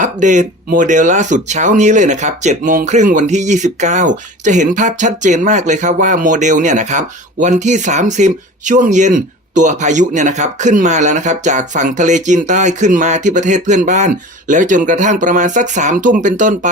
อัปเดตโมเดลล่าสุดเช้านี้เลยนะครับ7โมงครึ่งวันที่ 29 จะเห็นภาพชัดเจนมากเลยครับว่าโมเดลเนี่ยนะครับวันที่ 30 ช่วงเย็นตัวพายุเนี่ยนะครับขึ้นมาแล้วนะครับจากฝั่งทะเลจีนใต้ขึ้นมาที่ประเทศเพื่อนบ้าน แล้วจนกระทั่งประมาณสัก3ามทุ่มเป็นต้นไป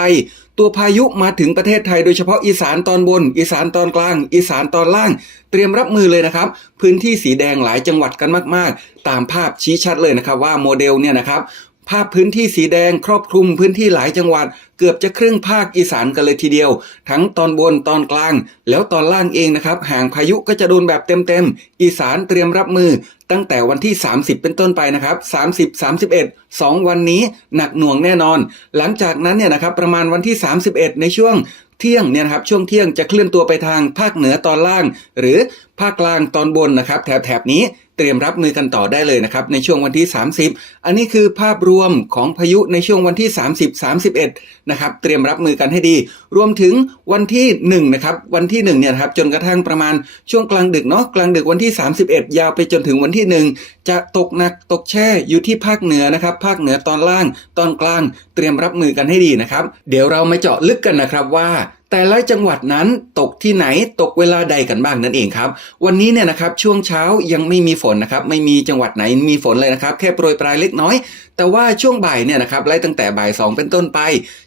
ตัวพายุมาถึงประเทศไทยโดยเฉพาะอีสานตอนบน อีสานตอนกลาง อีสานตอนล่าง เตรียมรับมือเลยนะครับ พื้นที่สีแดงหลายจังหวัดกันมากๆ ตามภาพชี้ชัดเลยนะครับว่าโมเดลเนี่ยนะครับ ภาพพื้นที่สีแดงครอบคลุมพื้นที่หลายจังหวัด เกือบจะครึ่งภาคอีสานกันเลยทีเดียว ทั้งตอนบนตอนกลาง แล้วตอนล่างเองนะครับห่างพายุก็จะโดนแบบเต็มๆ อีสานเตรียมรับมือ ตั้งแต่วันที่ 30 เป็นต้นไปนะครับ 30 31 2 วันนี้หนักหน่วงแน่นอน หลังจากนั้นเนี่ยนะครับประมาณวันที่ 31 ในช่วงเที่ยงเนี่ยนะครับช่วงเที่ยงจะเคลื่อนตัวไปทางภาคเหนือตอนล่าง หรือ ภาคกลางตอนบนนะครับแถบแถบนี้เตรียมรับมือกันต่อได้เลยนะครับในช่วงวันที่ 30 อันนี้คือภาพรวมของพายุในช่วงวันที่ 30 31นะครับเตรียมรับมือกันให้ดี รวมถึงวันที่1นะครับวันที่1เนี่ยครับจนกระทั่งประมาณช่วงกลางดึกเนาะกลางดึกวันที่ 31 ยาวไปจนถึงวันที่ 1 จะตกหนักตกแช่อยู่ที่ภาคเหนือนะครับภาคเหนือตอนล่างตอนกลางเตรียมรับมือกันให้ดีนะครับเดี๋ยวเรามาเจาะลึกกันนะครับว่า แต่ละจังหวัดนั้นตกที่ไหนตกเวลาใดกันบ้างนั่นเองครับ วันนี้เนี่ยนะครับช่วงเช้ายังไม่มีฝนนะครับ ไม่มีจังหวัดไหนมีฝนเลยนะครับ แค่โปรยปลายเล็กน้อย แต่ว่าช่วงบ่ายเนี่ยนะครับไล่ตั้งแต่บ่ายสองเป็นต้นไป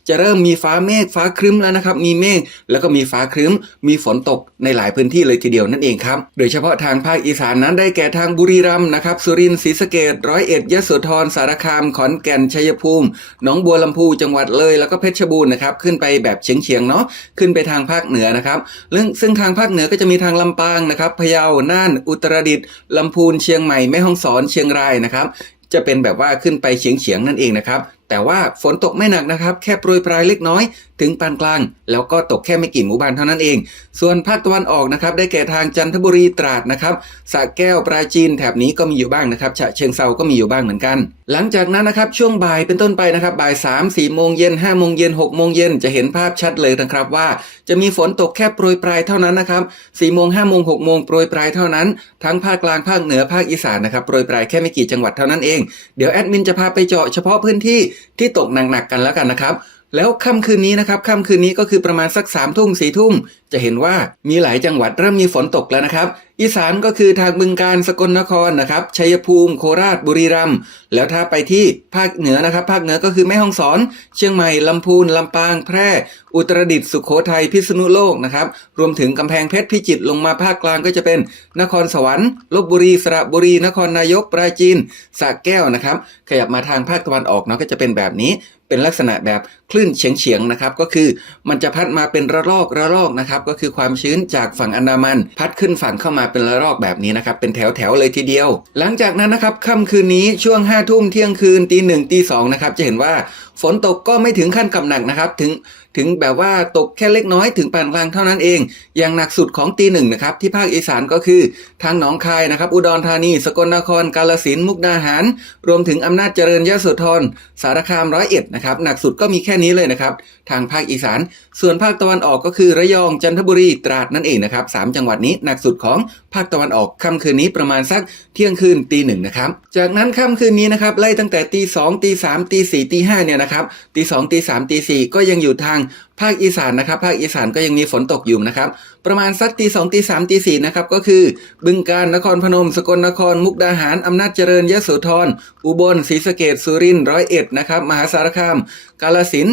จะเริ่มมีฟ้าเมฆฟ้าครึ้มแล้วนะครับ มีเมฆแล้วก็มีฟ้าครึ้ม มีฝนตกในหลายพื้นที่เลยทีเดียวนั่นเองครับโดยเฉพาะทางภาคอีสานนั้นได้แก่ทางบุรีรัมย์นะครับสุรินทร์ศรีสะเกษร้อยเอ็ดยโสธรสารคามขอนแก่นชัยภูมิหนองบัวลำพูจังหวัดเลย แล้วก็เพชรบูรณ์นะครับขึ้นไปแบบเฉียงๆเนาะขึ้นไปทางภาคเหนือนะครับซึ่งซึ่งทางภาคเหนือก็จะมีทางลำปางนะครับพะเยาน่านอุตรดิตถ์ลำพูนเชียงใหม่แม่ฮ่องสอนเชียงรายนะครับจะเป็นแบบว่าขึ้นไปเฉียงเฉียงนั่นเองนะครับ แต่ว่าฝนตกไม่หนักนะครับ แค่โปรยปลายเล็กน้อย ถึงปานกลาง แล้วก็ตกแค่ไม่กี่หมู่บ้านเท่านั้นเอง ส่วนภาคตะวันออกนะครับ ได้แก่ทางจันทบุรีตราดนะครับสระแก้วปราจีนแถบนี้ก็มีอยู่บ้างนะครับฉะเชิงเซาก็มีอยู่บ้างเหมือนกันหลังจากนั้นนะครับช่วงบ่ายเป็นต้นไปนะครับบ่ายสามสี่โมงเย็นห้าโมงเย็นหกโมงเย็นจะเห็นภาพชัดเลยนะครับว่าจะมีฝนตกแค่โปรยปลายเท่านั้นนะครับสี่โมงห้าโมงหกโมงโปรยปลายเท่านั้น ทั้งภาคกลางภาคเหนือภาคอีสานนะครับโปรยปลายแค่ไม่กี่จังหวัดเท่านั้นเอง เดี๋ยวแอดมินจะพาไปเจาะเฉพาะพื้นที่ที่ตกหนักๆกันแล้วกันนะครับ แล้วค่ำคืนนี้นะครับค่ำคืนนี้ก็คือประมาณสักสามทุ่มสี่ทุ่ม จะเห็นว่ามีหลายจังหวัดเริ่มมีฝนตกแล้วนะครับ อีสานก็คือทางบึงการสกลนครนะครับชัยภูมิ โคราชบุรีรัมย์แล้วถ้าไปที่ภาคเหนือนะครับ ภาคเหนือก็คือแม่ฮ่องสอน เชียงใหม่ลำพูนลำปางแพร่ อุตรดิตถ์สุโขทัยพิษณุโลกนะครับรวมถึงกำแพงเพชรพิจิตรลงมาภาคกลางก็จะเป็น นครสวรรค์ลบบุรีสระบุรี นครนายกปราจีนสระแก้วนะครับขยับมาทางภาคตะวันออกเนาะก็จะเป็นแบบนี้ เป็นลักษณะแบบคลื่นเฉียงเฉียงๆนะครับก็คือมันจะพัดมาเป็นระลอกระลอกนะครับก็คือความชื้นจากฝั่งอันดามัน พัดขึ้นฝั่งเข้ามาเป็นระลอกแบบนี้นะครับเป็นแถวแถวๆเลยทีเดียว หลังจากนั้นนะครับค่ำคืนนี้ช่วง5้าทุ่มเที่ยงคืนตีหนึ่งตีสองนะครับจะเห็นว่าฝนตกก็ไม่ถึงขั้นกับหนักนะครับถึง ถึงแบบว่าตกแค่เล็กน้อยถึงปานกลางเท่านั้นเอง อย่างหนักสุดของตีหนึ่งนะครับที่ภาคอีสานก็คือ ทางหนองคายนะครับ อุดรธานี สกลนคร กาฬสินมุกดาหาร รวมถึงอำนาจเจริญยโสธรสารคามร้อยเอ็ดนะครับหนักสุดก็มีแค่นี้เลยนะครับ ทางภาคอีสาน ส่วนภาคตะวันออกก็คือระยองจันทบุรีตราดนั่นเองนะครับสามจังหวัดนี้หนักสุดของภาคตะวันออกค่ำคืนนี้ประมาณสักเที่ยงคืนตีหนึ่งนะครับจากนั้นค่ำคืนนี้นะครับไล่ตั้งแต่ตีสองตีสามตีสี่ตีห้าเนี่ยนะครับตีสองตีสามตีสี่ก็ยังอยู่ทางภาคอีสานนะครับ ภาคอีสานก็ยังมีฝนตกอยู่นะครับ ประมาณสักตีสองตีสามตีสี่นะครับ ก็คือ บึงการนครพนม สกลนคร มุกดาหาร อำนาจเจริญยโสธรอุบลศรีสะเกดสุรินทร์ร้อยเอ็ดนะครับ มหาสารคาม กาฬสิน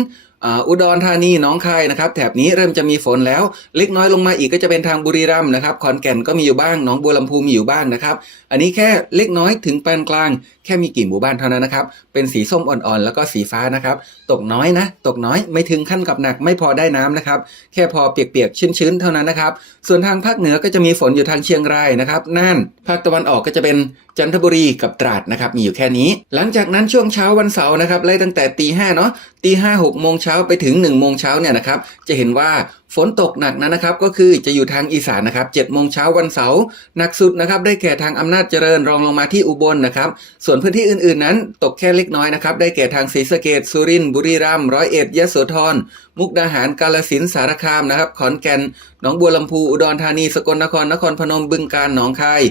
อุดรธานีหนองคายนะครับแถบนี้เริ่มจะมีฝนแล้ว เล็กน้อยลงมาอีกก็จะเป็นทางบุรีรัมย์นะครับขอนแก่นก็มีอยู่บ้างหนองบัวลำพูมีอยู่บ้างนะครับ อันนี้แค่เล็กน้อยถึงปานกลางแค่มีกี่หมู่บ้านเท่านั้นนะครับ เป็นสีส้มอ่อนๆ แล้วก็สีฟ้านะครับ ตกน้อยนะ ตกน้อยไม่ถึงขั้นกับหนักไม่พอได้น้ำนะครับ แค่พอเปียกๆ ชื้นๆ เท่านั้นนะครับ ส่วนทางภาคเหนือก็จะมีฝนอยู่ทางเชียงรายนะครับน่าน ภาคตะวันออกก็จะเป็นจันทบุรีกับตราดนะครับ มีอยู่แค่นี้ หลังจากนั้นช่วงเช้าวันเสาร์นะครับไล่ตั้งแต่ตีห้าเนาะตีห้าหกโมงเช้าไปถึง1นึ่งโมงเช้าเนี่ยนะครับ จะเห็นว่า ฝนตกหนักนะนะครับก็คือจะอยู่ทางอีสานนะครับ7โมงเช้าวันเสาร์หนักสุดนะครับได้แก่ทางอำนาจเจริญรองลงมาที่อุบลนะครับส่วนพื้นที่อื่นๆนั้น ตกแค่เล็กน้อยนะครับได้แก่ทางศรีสะเกดสุรินทร์บุรีรัมย์ร้อยเอ็ดยะโสธรมุกดาหารกาลสินสารคามนะครับขอนแก่นหนองบัวลำพูอุดรธานีสกลนครนครพนมบึงกาฬหนองคาย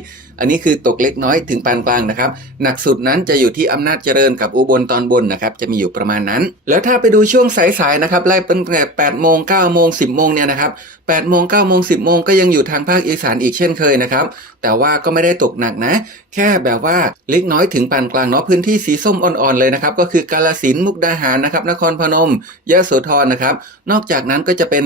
อันนี้คือตกเล็กน้อยถึงปานกลางนะครับ หนักสุดนั้นจะอยู่ที่อำนาจเจริญกับอุบลตอนบนนะครับจะมีอยู่ประมาณนั้น แล้วถ้าไปดูช่วงสายๆนะครับไล่ตั้งแต่8โมง9โมง10โมงเนี่ยนะครับ 8โมง9โมง10โมงก็ยังอยู่ทางภาคอีสานอีกเช่นเคยนะครับ แต่ว่าก็ไม่ได้ตกหนักนะ แค่แบบว่าเล็กน้อยถึงปานกลางเนาะพื้นที่สีส้มอ่อนๆเลยนะครับ ก็คือกาลสินมุกดาหารนะครับนครพนมยะโสธรนะครับ นอกจากนั้นก็จะเป็น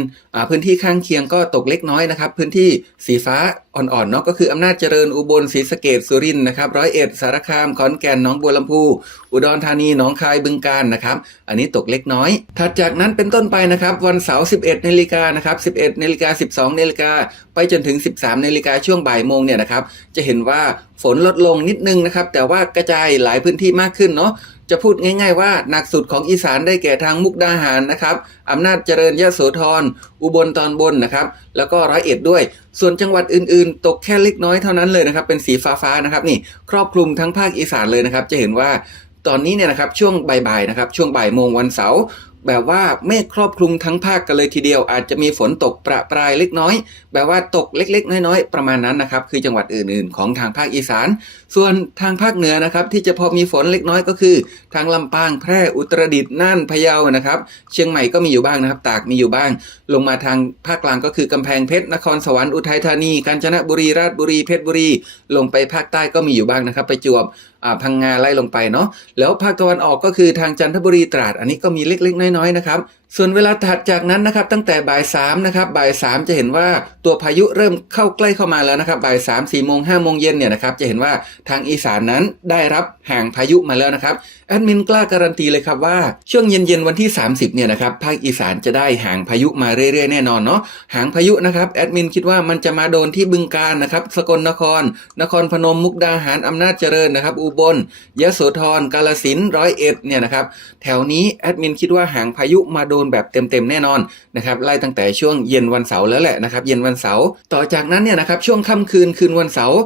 พื้นที่ข้างเคียงก็ตกเล็กน้อยนะครับ พื้นที่สีฟ้าอ่อนๆเนาะก็คืออำนาจเจริญอุบลศรีสะเกดสุรินทร์นะครับร้อยเอ็ดสารคามขอนแก่นหนองบัวลำพูอุดรธานีหนองคายบึงกาฬนะครับ อันนี้ตกเล็กน้อย ถัดจากนั้นเป็นต้นไปนะครับ วันเสาร์11นาฬิกานะครับ11นาฬิกา 12นาฬิกาไปจนถึง 13นาฬิกาช่วงบ่ายโมงเนี่ยนะครับจะเห็นว่าฝนลดลงนิดนึงนะครับ แต่ว่ากระจายหลายพื้นที่มากขึ้นเนาะจะพูดง่าย ๆ ว่าหนักสุดของอีสานได้แก่ทางมุกดาหารนะครับอำนาจเจริญยะโสธรอุบลตอนบนนะครับแล้วก็ร้อยเอ็ดด้วย ส่วนจังหวัดอื่นๆ ตกแค่เล็กน้อยเท่านั้นเลยนะครับเป็นสีฟ้าๆนะครับนี่ครอบคลุมทั้งภาคอีสานเลยนะครับ จะเห็นว่าตอนนี้เนี่ยนะครับช่วงบ่ายๆนะครับช่วงบ่ายโมงวันเสาร์ แบบว่าเมฆครอบคลุมทั้งภาคกันเลยทีเดียว อาจจะมีฝนตกประปรายเล็กน้อย แบบว่าตกเล็ก ๆ น้อย ๆ ประมาณนั้นนะครับ คือจังหวัดอื่น ๆ ของทางภาคอีสาน ส่วนทางภาคเหนือนะครับที่จะพอมีฝนเล็กน้อยก็คือ ทางลำปางแพร่อุตรดิตถ์น่านพะเยานะครับ เชียงใหม่ก็มีอยู่บ้างนะครับ ตากมีอยู่บ้าง ลงมาทางภาคกลางก็คือกำแพงเพชรนครสวรรค์อุทัยธานีกาญจนบุรีราชบุรีเพชรบุรี ลงไปภาคใต้ก็มีอยู่บ้างนะครับไปจวบพังงาไล่ลงไปเนาะแล้วภาคตะวันออกก็คือทางจันทบุรีตราด อันนี้ก็มีเล็กๆน้อยน้อยนะครับส่วนเวลาถัดจากนั้นนะครับตั้งแต่บ่ายสามนะครับบ่ายสามจะเห็นว่าตัวพายุเริ่มเข้าใกล้เข้ามาแล้วนะครับบ่ายสามสี่โมงห้าโมงเย็นเนี่ยนะครับจะเห็นว่าทางอีสานนั้นได้รับห่างพายุมาแล้วนะครับแอดมินกล้าการันตีเลยครับว่าช่วงเย็นๆวันที่ 30เนี่ยนะครับภาคอีสานจะได้ห่างพายุมาเรื่อยๆแน่นอนเนาะห่างพายุนะครับแอดมินคิดว่ามันจะมาโดนที่บึงกาฬนะครับสกลนคร นครพนมมุกดาหารอำนาจเจริญนะครับอุบลยโสธรกาลสินร้อยเอ็ดเนี่ยนะครับแถวนี้แอดมินคิดว่าห่างพายุมาโดดนแบบเต็มๆแน่นอนนะครับไล่ตั้งแต่ช่วงเย็นวันเสาร์แล้วแหละนะครับเย็นวันเสาร์ต่อจากนั้นเนี่ยนะครับช่วงค่ำคืนคืนวันเสาร์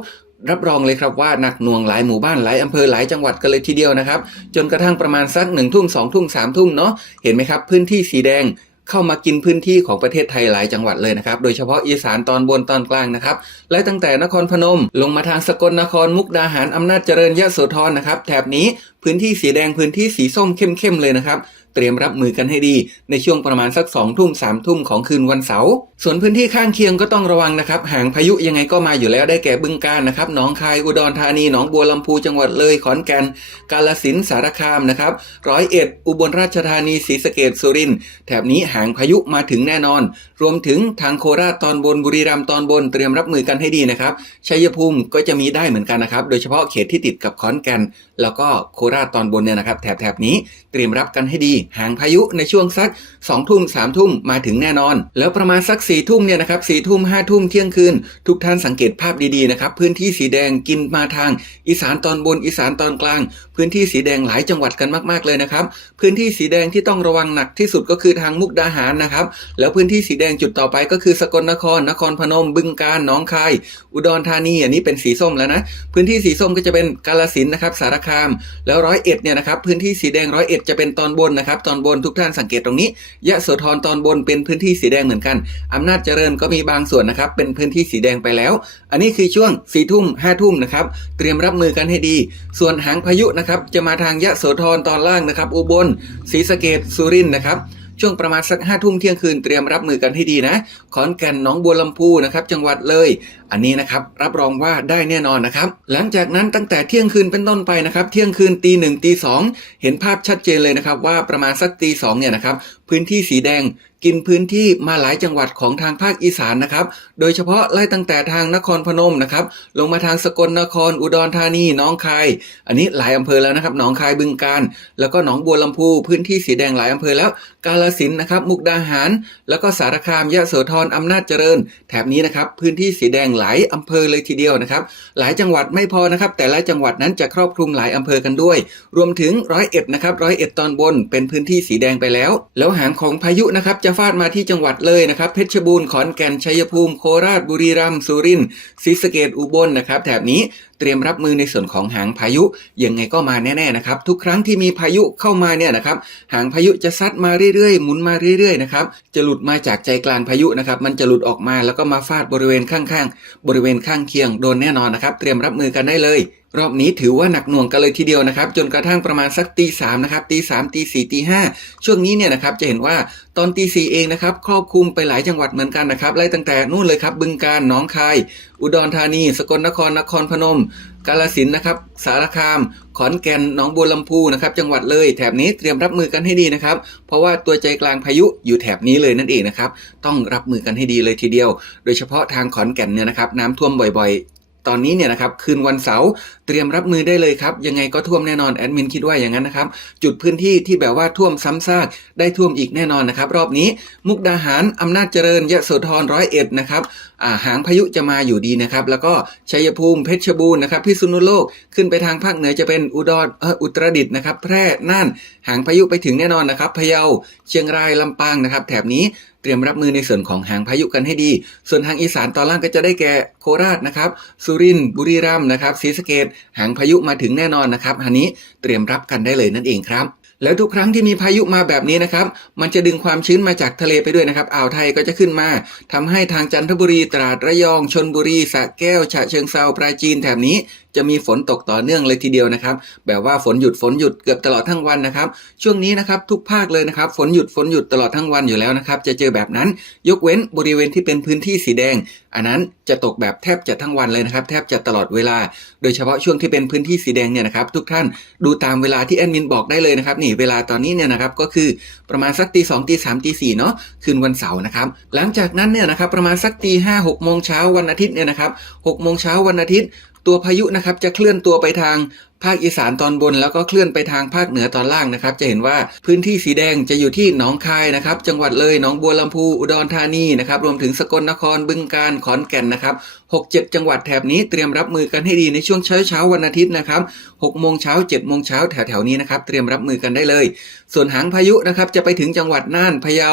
รับรองเลยครับว่าหนักหน่วงหลายหมู่บ้านหลายอำเภอหลายจังหวัดกันเลยทีเดียวนะครับ จนกระทั่งประมาณสักหนึ่งทุ่มสองทุ่มสามทุ่มเนาะเห็นไหมครับ พื้นที่สีแดงเข้ามากินพื้นที่ของประเทศไทยหลายจังหวัดเลยนะครับ โดยเฉพาะอีสานตอนบนตอนกลางนะครับ และตั้งแต่นครพนม ลงมาทางสกลนครมุกดาหารอำนาจเจริญยะโสธรนะครับแถบนี้พื้นที่สีแดงพื้นที่สีส้มเข้มๆเลยนะครับ เตรียมรับมือกันให้ดีในช่วงประมาณสัก2องทุ่มสามทุ่มของคืนวันเสาร์ ส่วนพื้นที่ข้างเคียงก็ต้องระวังนะครับห่างพายุยังไงก็มาอยู่แล้วได้แก่บึงกาฬนะครับหนองคายอุดรธานีหนองบัวลำพูจังหวัดเลยขอนแก่นกาลสินสารคามนะครับร้อยเอ็ดอุบลราชธานีศรีสะเกดสุรินทร์แถบนี้ห่างพายุมาถึงแน่นอน รวมถึงทางโคราชตอนบนบุรีรัมย์ตอนบนเตรียมรับมือกันให้ดีนะครับชัยภูมิก็จะมีได้เหมือนกันนะครับโดยเฉพาะเขตที่ติดกับขอนแก่นแล้วก็โคราชตอนบนเนี่ยนะครับแถบแถบนี้เตรียมรับกันให้ดีห่างพายุในช่วงสัก2องทุ่มสามทุ่มมาถึงแน่นอน แล้วประมาณสัก4ี่ทุ่มเนี่ยนะครับสี่ทุ่มห้าทุ่มเที่ยงคืน ทุกท่านสังเกตภาพดีๆนะครับพื้นที่สีแดงกินมาทาง อีสานตอนบนอีสานตอนกลาง พื้นที่สีแดงหลายจังหวัดกันมากๆเลยนะครับ พื้นที่สีแดงที่ต้องระวังหนักที่สุดก็คือทางมุกดาหารนะครับ แล้วพื้นที่สีแดงจุดต่อไปก็คือสกลนคร นครพนม บึงกาฬหนองคาย อุดรธานีอันนี้เป็นสีส้มแล้วนะ พื้นที่สีส้มก็จะเป็นกาลสินนะครับสารคาม แล้วร้อยเอ็ดเนี่ยนะครับพื้นที่สีแดงร้อยเอ็ดจะเป็นตอนบนนะครับตอนบนทุกท่านสังเกตตรงนี้ยะโสธรตอนบนเป็นพื้นที่สีแดงเหมือนกันอำนาจเจริญก็มีบางส่วนนะครับ เป็นพื้นที่สีแดงไปแล้ว อันนี้คือช่วงสี่ทุ่มห้าทุ่มนะครับ เตรียมรับมือกันให้ดี ส่วนหางพายุนะครับ จะมาทางยะโสธรตอนล่างนะครับ อุบลศรีสะเกดสุรินทร์นะครับช่วงประมาณสักห้าทุ่มเที่ยงคืนเตรียมรับมือกันให้ดีนะ ขอนแก่นหนองบัวลำพูนะครับ จังหวัดเลย อันนี้นะครับรับรองว่าได้แน่นอนนะครับ หลังจากนั้นตั้งแต่เที่ยงคืนเป็นต้นไปนะครับ เที่ยงคืนตีหนึ่งตีสองเห็นภาพชัดเจนเลยนะครับ ว่าประมาณสักตีสองเนี่ยนะครับพื้นที่สีแดงกินพื้นที่มาหลายจังหวัดของทางภาคอีสานนะครับ โดยเฉพาะไล่ตั้งแต่ทางนครพนมนะครับ ลงมาทางสกลนคร อุดรธานีหนองคาย อันนี้หลายอำเภอแล้วนะครับ หนองคายบึงกาฬแล้วก็หนองบัวลำพู พื้นที่สีแดงหลายอำเภอแล้ว กาลสินนะครับ มุกดาหาร แล้วก็สารคาม ยะโสธรอำนาจเจริญ แถบนี้นะครับ พื้นที่สีแดงหลายอำเภอเลยทีเดียวนะครับ หลายจังหวัดไม่พอนะครับ แต่ละจังหวัดนั้นจะครอบคลุมหลายอำเภอกันด้วย รวมถึงร้อยเอ็ดนะครับร้อยเอ็ดตอนบนเป็นพื้นที่สีแดงไปแล้ว แล้วหางของพายุนะครับจะฟาดมาที่จังหวัดเลยนะครับเพชรบูรณ์ขอนแก่นชัยภูมิโคราชบุรีรัมย์สุรินทร์ศรีสะเกดอุบลนะครับแถบนี้ เตรียมรับมือในส่วนของหางพายุยังไงก็มาแน่ๆนะครับ ทุกครั้งที่มีพายุเข้ามาเนี่ยนะครับหางพายุจะซัดมาเรื่อยๆหมุนมาเรื่อยๆนะครับจะหลุดมาจากใจกลางพายุนะครับมันจะหลุดออกมาแล้วก็มาฟาดบริเวณข้างๆ บริเวณข้างเคียงโดนแน่นอนนะครับ เตรียมรับมือกันได้เลย รอบนี้ถือว่าหนักหน่วงกันเลยทีเดียวนะครับ จนกระทั่งประมาณสักตีสามนะครับตีสามตีสี่ตีห้าช่วงนี้เนี่ยนะครับจะเห็นว่าตอนตีสี่เองนะครับครอบคลุมไปหลายจังหวัดเหมือนกันนะครับไล่ตั้งแต่นู่นเลยครับบึงกาฬหนองคาย อุดรธานี สกลนครนครพนม กาลสินนะครับสารคาม ขอนแก่นหนองบัวลำพูนะครับจังหวัดเลยแถบนี้เตรียมรับมือกันให้ดีนะครับเพราะว่าตัวใจกลางพายุอยู่แถบนี้เลยนั่นเองนะครับต้องรับมือกันให้ดีเลยทีเดียว โดยเฉพาะทางขอนแก่นเนี่ยนะครับน้ำท่วมบ่อยๆ ตอนนี้เนี่ยนะครับคืนวันเสาร์เตรียมรับมือได้เลยครับ ยังไงก็ท่วมแน่นอนแอดมินคิดว่าอย่างนั้นนะครับ จุดพื้นที่ที่แบบว่าท่วมซ้ำซากได้ท่วมอีกแน่นอนนะครับ รอบนี้มุกดาหารอำนาจเจริญยะโสธรร้อยเอ็ดนะครับาหางพายุจะมาอยู่ดีนะครับ แล้วก็ชัยภูมิเพชรบูรณ์นะครับพิษณุโลกขึ้นไปทางภาคเหนือจะเป็นอุดรอออุตรดิตถ์นะครับ แพร่น่านหางพายุไปถึงแน่นอนนะครับพะเยาเชียงรายลำปางนะครับ แถบนี้ เตรียมรับมือในส่วนของหางพายุกันให้ดี ส่วนทางอีสานตอนล่างก็จะได้แก่โคราชนะครับสุรินทร์บุรีรัมย์นะครับศรีสะเกดหางพายุมาถึงแน่นอนนะครับอันนี้เตรียมรับกันได้เลยนั่นเองครับแล้วทุกครั้งที่มีพายุมาแบบนี้นะครับ มันจะดึงความชื้นมาจากทะเลไปด้วยนะครับ อ่าวไทยก็จะขึ้นมาทำให้ทางจันทบุรี ตราด ระยอง ชนบุรีสระแก้ว ฉะเชิงเซาปราจีนแถบนี้จะมีฝนตกต่อเนื่องเลยทีเดียวนะครับ แบบว่าฝนหยุดฝนหยุดเกือบตลอดทั้งวันนะครับ ช่วงนี้นะครับทุกภาคเลยนะครับ ฝนหยุดฝนหยุดตลอดทั้งวันอยู่แล้วนะครับ จะเจอแบบนั้น ยกเว้นบริเวณที่เป็นพื้นที่สีแดง อันนั้นจะตกแบบแทบจะทั้งวันเลยนะครับ แทบจะตลอดเวลา โดยเฉพาะช่วงที่เป็นพื้นที่สีแดงเนี่ยนะครับ ทุกท่านดูตามเวลาที่แอดมินบอกได้เลยนะครับ นี่เวลาตอนนี้เนี่ยนะครับก็คือประมาณสักตีสองตีสามตีสี่เนาะคืนวันเสาร์นะครับ หลังจากนั้นเนี่ยนะครับประมาณสักตีห้าหกโมงเช้าวันอาทิตย์เนี่ยนะครับหกโมงเช้าวันอาทิตย์ ตัวพายุนะครับจะเคลื่อนตัวไปทางภาคอีสานตอนบน แล้วก็เคลื่อนไปทางภาคเหนือตอนล่างนะครับ จะเห็นว่าพื้นที่สีแดงจะอยู่ที่หนองคายนะครับ จังหวัดเลยหนองบัวลำพูอุดรธานีนะครับรวมถึงสกลนครบึงกาฬขอนแก่นนะครับ หกเจ็ดจังหวัดแถบนี้เตรียมรับมือกันให้ดีในช่วงเช้าเช้าวันอาทิตย์นะครับหกโมงเช้าเจ็ดโมงเช้าแถวแถวๆนี้นะครับ เตรียมรับมือกันได้เลย ส่วนหางพายุนะครับจะไปถึงจังหวัดน่านพะเยา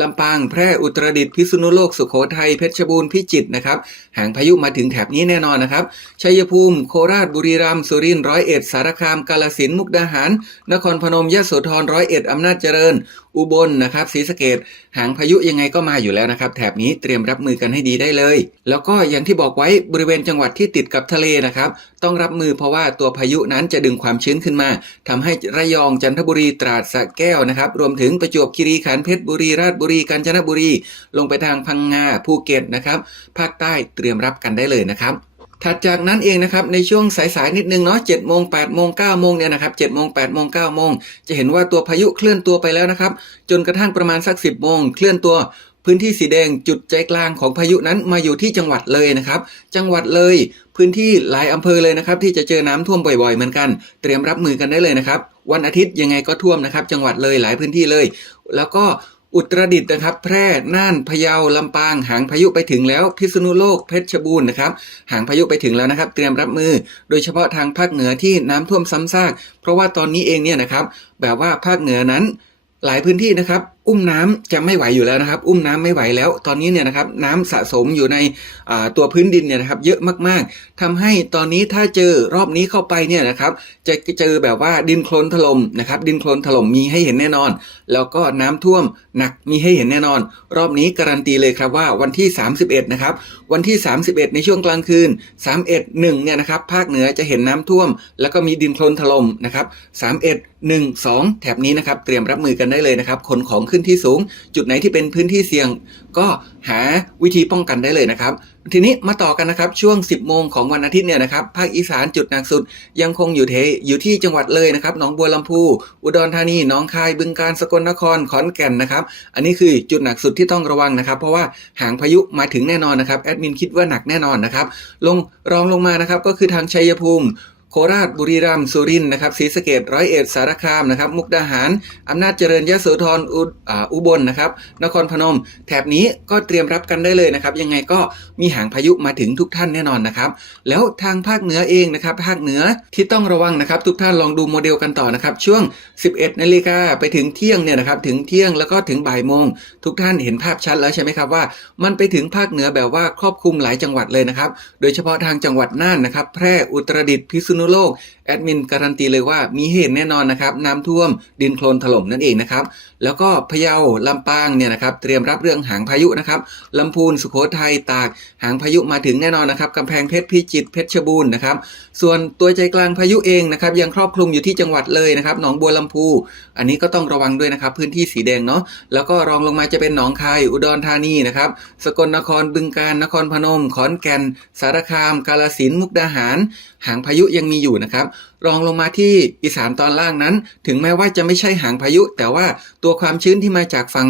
ลำปางแพร่อุตรดิตถ์พิษณุโลกสุโขทัยเพชรบูรณ์พิจิตรนะครับหางพายุมาถึงแถบนี้แน่นอนนะครับชัยภูมิ โคราชบุรีรัมย์สุรินทร์ร้อยเอ็ดสารคามกาฬสินมุกดาหาร นครพนมยะโสธรร้อยเอ็ดอำนาจเจริญ อุบลนะครับศรีสะเกดหางพายุยังไงก็มาอยู่แล้วนะครับ แถบนี้เตรียมรับมือกันให้ดีได้เลย แล้วก็อย่างที่บอกไว้บริเวณจังหวัดที่ติดกับทะเลนะครับ ต้องรับมือเพราะว่าตัวพายุนั้นจะดึงความชื้นขึ้นมาทำให้ระยองจันทบุรีตราดสระแก้วนะครับ รวมถึงประจวบคีรีขันธ์เพชรบุรีราชบุรีกาญจนบุรี ลงไปทางพังงาภูเก็ตนะครับภาคใต้เตรียมรับกันได้เลยนะครับถัดจากนั้นเองนะครับในช่วงสายๆนิดนึงเนาะเจ็ดโมงแปดโมงเก้าโมงเนี่ยนะครับเจ็ดโมงแปดโมงเก้าโมงจะเห็นว่าตัวพายุเคลื่อนตัวไปแล้วนะครับ จนกระทั่งประมาณสักสิบโมงเคลื่อนตัว พื้นที่สีแดงจุดใจกลางของพายุนั้นมาอยู่ที่จังหวัดเลยนะครับ จังหวัดเลย พื้นที่หลายอำเภอเลยนะครับ ที่จะเจอน้ำท่วมบ่อยๆเหมือนกัน เตรียมรับมือกันได้เลยนะครับ วันอาทิตย์ยังไงก็ท่วมนะครับ จังหวัดเลยหลายพื้นที่เลย แล้วก็อุตรดิตถ์นะครับ แพร่ น่าน พะเยา ลำปาง หางพายุไปถึงแล้ว พิษณุโลก เพชรบูรณ์นะครับ หางพายุไปถึงแล้วนะครับ เตรียมรับมือ โดยเฉพาะทางภาคเหนือที่น้ำท่วมซ้ำซาก เพราะว่าตอนนี้เองเนี่ยนะครับ แบบว่าภาคเหนือนั้น หลายพื้นที่นะครับ อุ้มน้ำจะไม่ไหวอยู่แล้วนะครับ อุ้มน้ำไม่ไหวแล้ว ตอนนี้เนี่ยนะครับน้ำสะสมอยู่ในตัวพื้นดินเนี่ยนะครับ เยอะมากๆทำให้ตอนนี้ถ้าเจอรอบนี้เข้าไปเนี่ยนะครับ จะเจอแบบว่าดินโคลนถล่มนะครับ ดินโคลนถล่มมีให้เห็นแน่นอน แล้วก็น้ำท่วมหนักมีให้เห็นแน่นอน รอบนี้การันตีเลยครับว่าวันที่ 31 นะครับ วันที่ 31 ในช่วงกลางคืน 31 1 เนี่ยนะครับ ภาคเหนือจะเห็นน้ำท่วม แล้วก็มีดินโคลนถล่มนะครับ 31 1 2 แถบนี้นะครับ เตรียมรับมือกันได้เลยนะครับขนของขึ้นที่สูง จุดไหนที่เป็นพื้นที่เสี่ยง ก็หาวิธีป้องกันได้เลยนะครับ ทีนี้มาต่อกันนะครับช่วง 10 โมงของวันอาทิตย์เนี่ยนะครับภาคอีสานจุดหนักสุด ยังคงอยู่เทอยู่ที่จังหวัดเลยนะครับหนองบัวลำพู อุดรธานีหนองคายบึงกาฬสกลนครขอนแก่นนะครับ อันนี้คือจุดหนักสุดที่ต้องระวังนะครับ เพราะว่าหางพายุมาถึงแน่นอนนะครับแอดมินคิดว่าหนักแน่นอนนะครับลงรองลงมานะครับก็คือทางชัยภูมิ โคราชบุรีรัมย์สุรินทร์นะครับศรีสะเกดร้อยเอ็ดสารคามนะครับมุกดาหาร อำนาจเจริญยโสธรอุอ่าอุบลนะครับนครพนม แถบนี้ก็เตรียมรับกันได้เลยนะครับ ยังไงก็มีหางพายุมาถึงทุกท่านแน่นอนนะครับ แล้วทางภาคเหนือเองนะครับ ภาคเหนือที่ต้องระวังนะครับ ทุกท่านลองดูโมเดลกันต่อนะครับ ช่วง 11นาฬิกาไปถึงเที่ยงเนี่ยนะครับถึงเที่ยงแล้วก็ถึงบ่ายโมง ทุกท่านเห็นภาพชัดแล้วใช่ไหมครับว่า มันไปถึงภาคเหนือแบบว่าครอบคลุมหลายจังหวัดเลยนะครับ โดยเฉพาะทางจังหวัดน่านนะครับ แพร่อุตรดิตถ์พิษณุโลก แอดมินการันตีเลยว่ามีเหตุแน่นอนนะครับน้ำท่วมดินโคลนถล่มนั่นเองนะครับแล้วก็พะเยาลำปางเนี่ยนะครับเตรียมรับเรื่องหางพายุนะครับลำพูนสุโขทัยตากหางพายุมาถึงแน่นอนนะครับกำแพงเพชรพิจิตรเพชรบูรณ์นะครับส่วนตัวใจกลางพายุเองนะครับยังครอบคลุมอยู่ที่จังหวัดเลยนะครับหนองบัวลำพู อันนี้ก็ต้องระวังด้วยนะครับพื้นที่สีแดงเนาะแล้วก็รองลงมาจะเป็นหนองคายอุดรธานีนะครับสกลนครบึงกาฬนครพนม ขอนแก่น สารคาม กาฬสินธุ์มุกดาหาร หางพายุยังมีอยู่นะครับรองลงมาที่อีสานตอนล่างนั้น ถึงแม้ว่าจะไม่ใช่หางพายุ แต่ว่าตัวความชื้นที่มาจากฝั่ง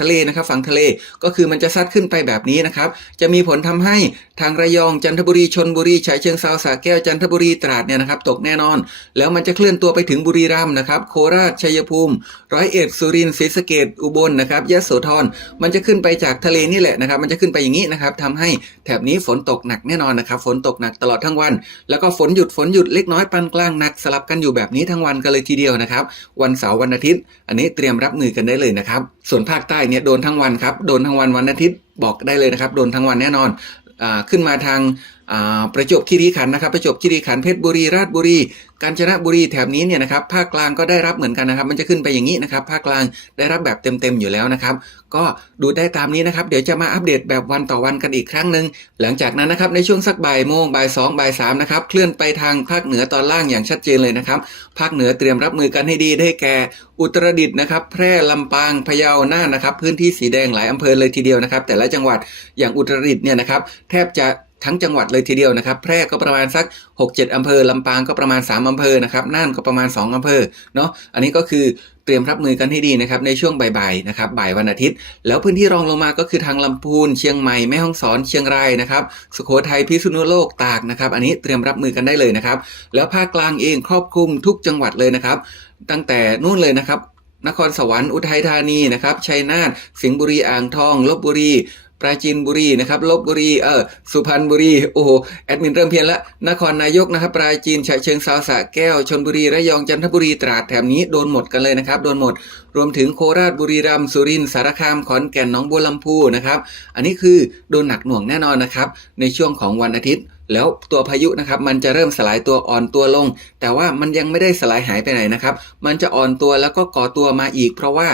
ทะเลนะครับ ฝั่งทะเลก็คือมันจะซัดขึ้นไปแบบนี้นะครับ จะมีผลทำให้ทางระยองจันทบุรีชนบุรีฉะเชิงเซาสระแก้วจันทบุรีตราดเนี่ยนะครับ ตกแน่นอน แล้วมันจะเคลื่อนตัวไปถึงบุรีรัมย์นะครับโคราชชัยภูมิ ร้อยเอ็ดสุรินทร์ศรีสะเกดอุบลนะครับยะโสธรมันจะขึ้นไปจากทะเลนี่แหละนะครับ มันจะขึ้นไปอย่างนี้นะครับทำให้แถบนี้ฝนตกหนักแน่นอนนะครับฝนตกหนักตลอดทั้งวัน แล้วก็ฝนหยุดฝนหยุดเล็กน้อยปานกลางหนักสลับกันอยู่แบบนี้ทั้งวันกันเลยทีเดียวนะครับ วันเสาร์วันอาทิตย์ อันนี้เตรียมรับมือกันได้เลยนะครับ ส่วนภาคใต้เนี่ยโดนทั้งวันครับ โดนทั้งวันวันอาทิตย์บอกได้เลยนะครับ โดนทั้งวันแน่นอนอขึ้นมาทาง ประจวบคีรีขันธ์นะครับประจวบคีรีขันธ์เพชรบุรีราชบุรี กาญจนบุรีแถบนี้เนี่ยนะครับภาคกลางก็ได้รับเหมือนกันนะครับ มันจะขึ้นไปอย่างนี้นะครับภาคกลางได้รับแบบเต็มๆอยู่แล้วนะครับ ก็ดูได้ตามนี้นะครับ เดี๋ยวจะมาอัปเดตแบบวันต่อวันกันอีกครั้งหนึ่งหลังจากนั้นนะครับในช่วงสักบ่ายโมงบ่ายสองบ่ายสามนะครับเคลื่อนไปทางภาคเหนือตอนล่างอย่างชัดเจนเลยนะครับ ภาคเหนือเตรียมรับมือกันให้ดีได้แก่อุตรดิตถ์นะครับ แพร่ลำปางพะเยาน่านนะครับ พื้นที่สีแดงหลายอำเภอเลยทีเดียวนะครับ แต่ละจังหวัดอย่างอุตรดิตถ์เนี่ยนะครับ แทบจะ ทั้งจังหวัดเลยทีเดียวนะครับ แพร่ก็ประมาณสัก 6-7 อำเภอลำปางก็ประมาณ 3 อำเภอนะครับน่านก็ประมาณ 2 อำเภอเนาะอันนี้ก็คือเตรียมรับมือกันให้ดีนะครับในช่วงบ่ายๆนะครับบ่ายวันอาทิตย์ แล้วพื้นที่รองลงมาก็คือทางลำพูน เชียงใหม่แม่ฮ่องสอนเชียงรายนะครับสุโขทัยพิษณุโลกตากนะครับอันนี้เตรียมรับมือกันได้เลยนะครับแล้วภาคกลางเองครอบคลุมทุกจังหวัดเลยนะครับ ตั้งแต่นู่นเลยนะครับนครสวรรค์อุทัยธานีนะครับชัยนาทสิงห์บุรีอ่างทองลบบุรี ปราจีนบุรีนะครับลบบุรีเออสุพรรณบุรีโอ้โหแอดมินเริ่มเพี้ยนละนครนายกนะครับปราจีนฉะเชิงเซาสะแก้วชนบุรีระยองจันทบุรีตราดแถบนี้โดนหมดกันเลยนะครับโดนหมด รวมถึงโคราชบุรีรัมย์สุรินทร์สารคามขอนแก่นหนองบัวลำพูนะครับอันนี้คือโดนหนักหน่วงแน่นอนนะครับในช่วงของวันอาทิตย์แล้วตัวพายุนะครับมันจะเริ่มสลายตัวอ่อนตัวลง แต่ว่ามันยังไม่ได้สลายหายไปไหนนะครับ มันจะอ่อนตัวแล้วก็ก่อตัวมาอีก เพราะว่า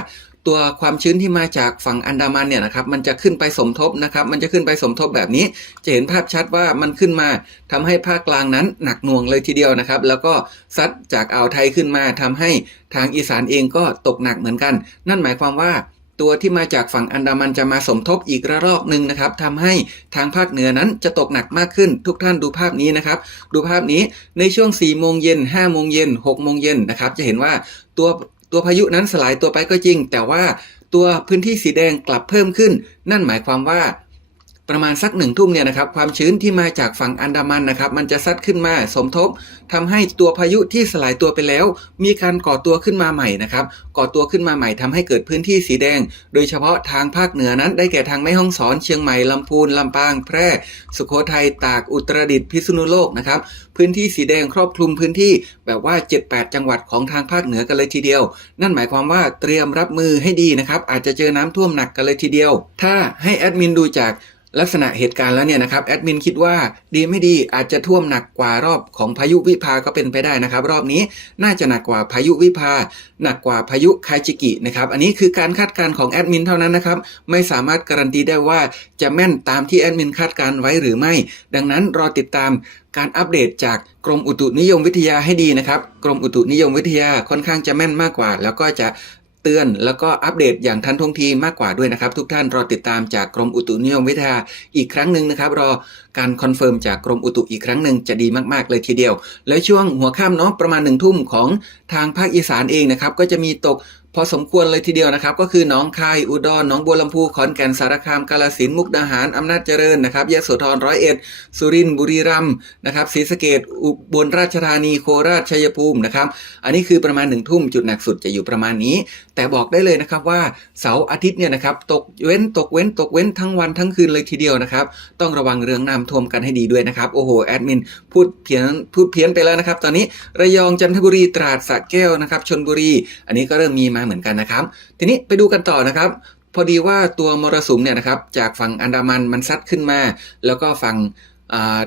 ตัวความชื้นที่มาจากฝั่งอันดามันเนี่ยนะครับมันจะขึ้นไปสมทบนะครับมันจะขึ้นไปสมทบแบบนี้ จะเห็นภาพชัดว่ามันขึ้นมาทำให้ภาคกลางนั้นหนักหน่วงเลยทีเดียวนะครับ แล้วก็ซัดจากอ่าวไทยขึ้นมาทำให้ทางอีสานเองก็ตกหนักเหมือนกัน นั่นหมายความว่าตัวที่มาจากฝั่งอันดามันจะมาสมทบอีกระลอกหนึ่งนะครับทำให้ทางภาคเหนือนั้นจะตกหนักมากขึ้น ทุกท่านดูภาพนี้นะครับ ดูภาพนี้ในช่วง4โมงเย็น5โมงเย็น6โมงเย็นนะครับ จะเห็นว่าตัว ตัวพายุนั้นสลายตัวไปก็จริง แต่ว่าตัวพื้นที่สีแดงกลับเพิ่มขึ้น นั่นหมายความว่า ประมาณสักหนึ่งทุ่มเนี่ยนะครับความชื้นที่มาจากฝั่งอันดามันนะครับมันจะซัดขึ้นมาสมทบทำให้ตัวพายุที่สลายตัวไปแล้ว มีการก่อตัวขึ้นมาใหม่นะครับก่อตัวขึ้นมาใหม่ทำให้เกิดพื้นที่สีแดง โดยเฉพาะทางภาคเหนือนั้น ได้แก่ทางแม่ฮ่องสอนเชียงใหม่ลำพูนลำปางแพร่ สุโขทัยตากอุตรดิตถ์พิษณุโลกนะครับพื้นที่สีแดงครอบคลุมพื้นที่แบบว่า 7-8 จังหวัดของทางภาคเหนือกันเลยทีเดียว นั่นหมายความว่าเตรียมรับมือให้ดีนะครับอาจจะเจอน้ำท่วมหนักกันเลยทีเดียว ถ้าให้แอดมินดูจาก ลักษณะเหตุการณ์แล้วเนี่ยนะครับแอดมินคิดว่าดีไม่ดีอาจจะท่วมหนักกว่ารอบของพายุวิภาก็เป็นไปได้นะครับ รอบนี้น่าจะหนักกว่าพายุวิภา หนักกว่าพายุคาจิกินะครับอันนี้คือการคาดการณ์ของแอดมินเท่านั้นนะครับไม่สามารถการันตีได้ว่าจะแม่นตามที่แอดมินคาดการณ์ไว้หรือไม่ ดังนั้นรอติดตามการอัปเดตจากกรมอุตุนิยมวิทยาให้ดีนะครับ กรมอุตุนิยมวิทยาค่อนข้างจะแม่นมากกว่า แล้วก็จะ เตือน แล้วก็อัปเดตอย่างทันท่วงทีมากกว่าด้วยนะครับ ทุกท่านรอติดตามจากกรมอุตุนิยมวิทยาอีกครั้งหนึ่งนะครับ รอการคอนเฟิร์มจากกรมอุตุอีกครั้งหนึ่งจะดีมากๆเลยทีเดียว แล้วช่วงหัวค่ำเนาะประมาณหนึ่งทุ่มของทางภาคอีสานเองนะครับก็จะมีตก พอสมควรเลยทีเดียวนะครับ ก็คือหนองคายอุดรหนองบัวลำพูขอนแก่นสารคามกาฬสินมุกดาหารอำนาจเจริญนะครับยะโสธรร้อยเอ็ดสุรินทร์บุรีรัมย์นะครับศรีสะเกดอุบลราชธานีโคราชชัยภูมินะครับ อันนี้คือประมาณหนึ่งทุ่มจุดหนักสุดจะอยู่ประมาณนี้ แต่บอกได้เลยนะครับว่าเสาร์อาทิตย์เนี่ยนะครับตกเว้นตกเว้นตกเว้นทั้งวันทั้งคืนเลยทีเดียวนะครับ ต้องระวังเรื่องน้ำท่วมกันให้ดีด้วยนะครับโอ้โหแอดมินพูดเพี้ยนพูดเพี้ยนไปแล้วนะครับ ตอนนี้ระยองจันทบุรีตราดสระแก้วนะครับชนบุรี อันนี้ก็เริ่มมีมาเหมือนกันนะครับ ทีนี้ไปดูกันต่อนะครับ พอดีว่าตัวมรสุมเนี่ยนะครับจากฝั่งอันดามันมันซัดขึ้นมา แล้วก็ฝั่ง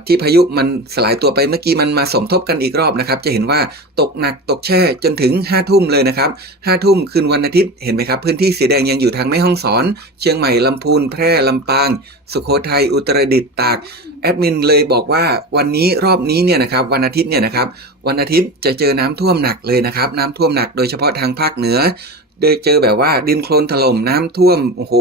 ที่พายุมันสลายตัวไปเมื่อกี้มันมาสมทบกันอีกรอบนะครับ จะเห็นว่าตกหนักตกแช่จนถึง5้าทุ่มเลยนะครับห้าทุ่มคืนวันอาทิตย์เห็นไหมครับพื้นที่สีแดงยังอยู่ทางแม่ฮ่องสอน เชียงใหม่ลำพูนแพร่ลำปาง สุโขทัยอุตรดิตถ์ตากแอดมินเลยบอกว่าวันนี้รอบนี้เนี่ยนะครับวันอาทิตย์เนี่ยนะครับวันอาทิตย์จะเจอน้ำท่วมหนักเลยนะครับน้ำท่วมหนักโดยเฉพาะทางภาคเหนือโดยเจอแบบว่าดินโคลนถล่มน้ำท่วมโอ้โห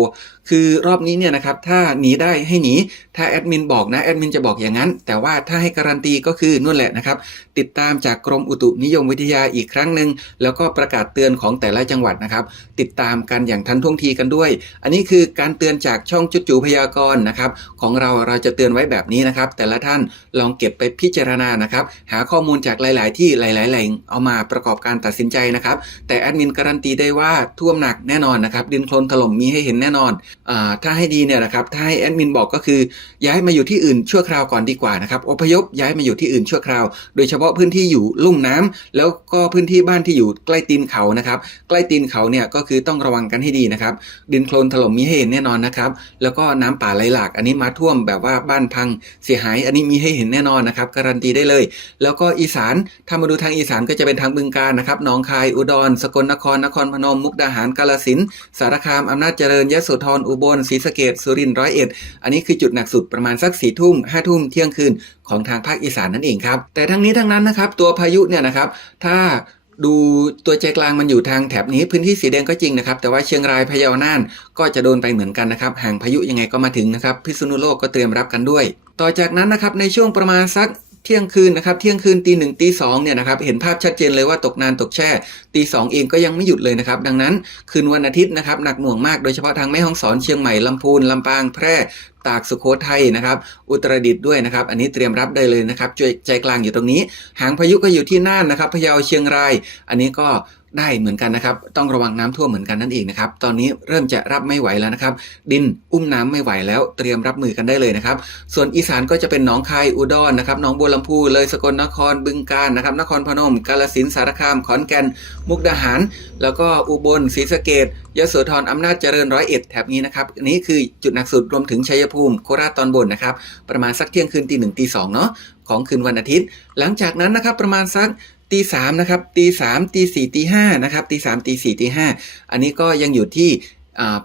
คือรอบนี้เนี่ยนะครับถ้าหนีได้ให้หนี ถ้าแอดมินบอกนะแอดมินจะบอกอย่างนั้น แต่ว่าถ้าให้การันตีก็คือนู่นแหละนะครับติดตามจากกรมอุตุนิยมวิทยาอีกครั้งหนึ่งแล้วก็ประกาศเตือนของแต่ละจังหวัดนะครับ ติดตามกันอย่างทันท่วงทีกันด้วย อันนี้คือการเตือนจากช่องจุดจูพยากรณ์นะครับ ของเราเราจะเตือนไว้แบบนี้นะครับ แต่ละท่านลองเก็บไปพิจารณานะครับ หาข้อมูลจากหลาย ๆ ที่หลาย ๆ แหล่งเอามาประกอบการตัดสินใจนะครับ แต่แอดมินการันตีได้ว่าท่วมหนักแน่นอนนะครับ ดินโคลนถล่มมีให้เห็นแน่นอนถ้าให้ดีเนี่ยนะครับถ้าให้แอดมินบอกก็คือย้ายมาอยู่ที่อื่นชั่วคราวก่อนดีกว่านะครับอพยพย้ายมาอยู่ที่อื่นชั่วคราว โดยเฉพาะพื้นที่อยู่ลุ่มน้ำแล้วก็พื้นที่บ้านที่อยู่ใกล้ตีนเขานะครับใกล้ตีนเขาเนี่ยก็คือต้องระวังกันให้ดีนะครับ ดินโคลนถล่มมีให้เห็นแน่นอนนะครับ แล้วก็น้ำป่าไหลหลาก อันนี้มาท่วมแบบว่าบ้านพังเสียหาย อันนี้มีให้เห็นแน่นอนนะครับการันตีได้เลย แล้วก็อีสานถ้ามาดูทางอีสานก็จะเป็นทางบึงกาฬนะครับหนองคายอุดร สกลนครนครพนม มุกดาหารกาฬสินธุ์สารคามอำนาจเจริญยโสธรอุบลศรีสะเกษสุรินทร์ร้อยเอ็ดอันนี้คือจุดหนักสุดประมาณสักสี่ทุ่มห้าทุ่มเที่ยงคืนของทางภาคอีสานนั่นเองครับ แต่ทั้งนี้ทั้งนั้นนะครับ ตัวพายุเนี่ยนะครับ ถ้าดูตัวใจกลางมันอยู่ทางแถบนี้พื้นที่สีแดงก็จริงนะครับ แต่ว่าเชียงรายพะเยาน่านก็จะโดนไปเหมือนกันนะครับห่างพายุยังไงก็มาถึงนะครับ พิษณุโลกก็เตรียมรับกันด้วย ต่อจากนั้นนะครับในช่วงประมาณสัก เที่ยงคืนนะครับเที่ยงคืนตีหนึ่งตีสองเนี่ยนะครับเห็นภาพชัดเจนเลยว่าตกนานตกแช่ตีสองเองก็ยังไม่หยุดเลยนะครับ ดังนั้นคืนวันอาทิตย์นะครับหนักหน่วงมากโดยเฉพาะทางแม่ฮ่องสอนเชียงใหม่ลำพูนลำปางแพร่ตากสุโขทัยนะครับอุตรดิตถ์ด้วยนะครับ อันนี้เตรียมรับได้เลยนะครับใจใจกลางอยู่ตรงนี้ หางพายุก็อยู่ที่น่านนะครับพะเยาเชียงราย อันนี้ก็ ได้เหมือนกันนะครับ ต้องระวังน้ำท่วมเหมือนกันนั่นเองนะครับ ตอนนี้เริ่มจะรับไม่ไหวแล้วนะครับ ดินอุ้มน้ำไม่ไหวแล้วเตรียมรับมือกันได้เลยนะครับ ส่วนอีสานก็จะเป็นหนองคายอุดรนะครับหนองบัวลำพูเลยสกลนครบึงกาฬนะครับ นครพนม กาฬสินธุ์สารคาม ขอนแก่น มุกดาหาร แล้วก็อุบลศรีสะเกดยโสธรอำนาจเจริญร้อยเอ็ดแถบนี้นะครับอันนี้คือจุดหนักสุดรวมถึงชัยภูมิโคราชตอนบนนะครับ ประมาณสักเที่ยงคืนตีหนึ่งตีสองเนาะของคืนวันอาทิตย์ หลังจากนั้นนะครับประมาณสัก ตีสามนะครับตีสามตีสี่ตีห้านะครับตีสามตีสี่ตีห้าอันนี้ก็ยังอยู่ที่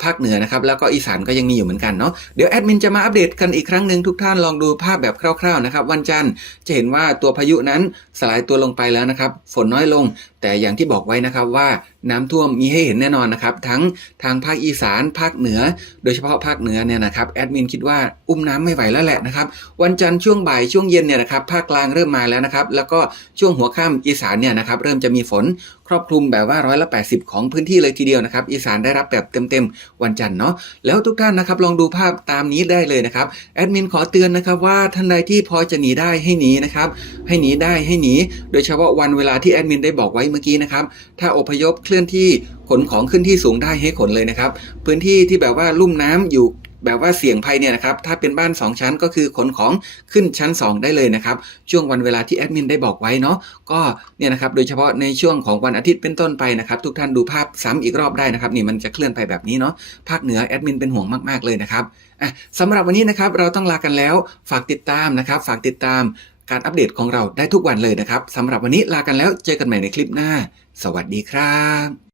ภาคเหนือนะครับแล้วก็อีสานก็ยังมีอยู่เหมือนกันเนาะเดี๋ยวแอดมินจะมาอัปเดตกันอีกครั้งหนึ่งทุกท่านลองดูภาพแบบคร่าวๆนะครับวันจันทร์จะเห็นว่าตัวพายุนั้นสลายตัวลงไปแล้วนะครับฝนน้อยลง แต่อย่างที่บอกไว้นะครับว่าน้ำท่วมมีให้เห็นแน่นอนนะครับ ทั้งทางภาคอีสานภาคเหนือ โดยเฉพาะภาคเหนือเนี่ยนะครับแอดมินคิดว่าอุ้มน้ำไม่ไหวแล้วแหละนะครับ วันจันทร์ช่วงบ่ายช่วงเย็นเนี่ยนะครับภาคกลางเริ่มมาแล้วนะครับ แล้วก็ช่วงหัวค่ำอีสานเนี่ยนะครับเริ่มจะมีฝนครอบคลุมแบบว่าร้อยละ80 ของพื้นที่เลยทีเดียวนะครับ อีสานได้รับแบบเต็มๆวันจันทร์เนาะแล้วทุกท่านนะครับลองดูภาพตามนี้ได้เลยนะครับแอดมินขอเตือนนะครับว่าท่านใดที่พอจะหนีได้ให้หนีนะครับให้หนีได้ให้หนี โดยเฉพาะวันเวลาที่แอดมินได้บอกไว้เมื่อกี้นะครับถ้าอพยพเคลื่อนที่ขนของขึ้นที่สูงได้ให้ขนเลยนะครับ พื้นที่ที่แบบว่าลุ่มน้ำอยู่แบบว่าเสี่ยงภัยเนี่ยนะครับ ถ้าเป็นบ้าน 2 ชั้นก็คือขนของขึ้นชั้น 2 ได้เลยนะครับ ช่วงวันเวลาที่แอดมินได้บอกไว้เนาะ ก็เนี่ยนะครับ โดยเฉพาะในช่วงของวันอาทิตย์เป็นต้นไปนะครับ ทุกท่านดูภาพซ้ำอีกรอบได้นะครับ นี่มันจะเคลื่อนไปแบบนี้เนาะ ภาคเหนือแอดมินเป็นห่วงมากๆเลยนะครับอะสำหรับวันนี้นะครับเราต้องลากันแล้ว ฝากติดตามนะครับ ฝากติดตามการอัปเดตของเราได้ทุกวันเลยนะครับสำหรับวันนี้ลากันแล้วเจอกันใหม่ในคลิปหน้า สวัสดีครับ